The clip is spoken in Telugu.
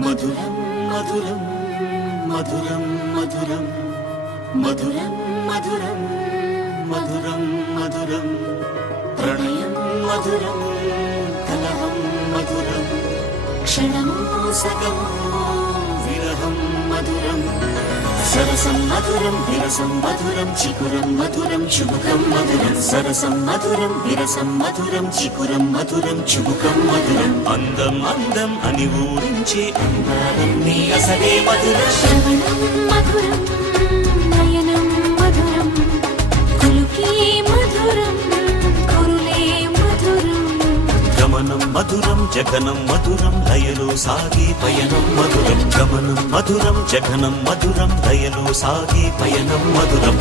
మధురం మధురం మధురం మధురం మధురం మధురం మధురం మధురం ప్రణయం మధురం కలహం మధురం క్షణమో సగమో విరహం మధురం సరసం మధురం విరసం మధురం చికురం మధురం చుబుకం మధురం సరసం మధురం విరసం మధురం చికురం మధురం చుబుకం మధురం అందం అందం అని ఊరించే అందాలన్నీ అసలే మధురం శ్రవణం మధురం నయనం మధురం కులుకే మధురం కురులే మధురం గమనం మధురం జగనం మధురం లయలో సాగే పయనం మధురం గమనం మధురం జగనం మధురం లయలో సాగే పయనం మధురం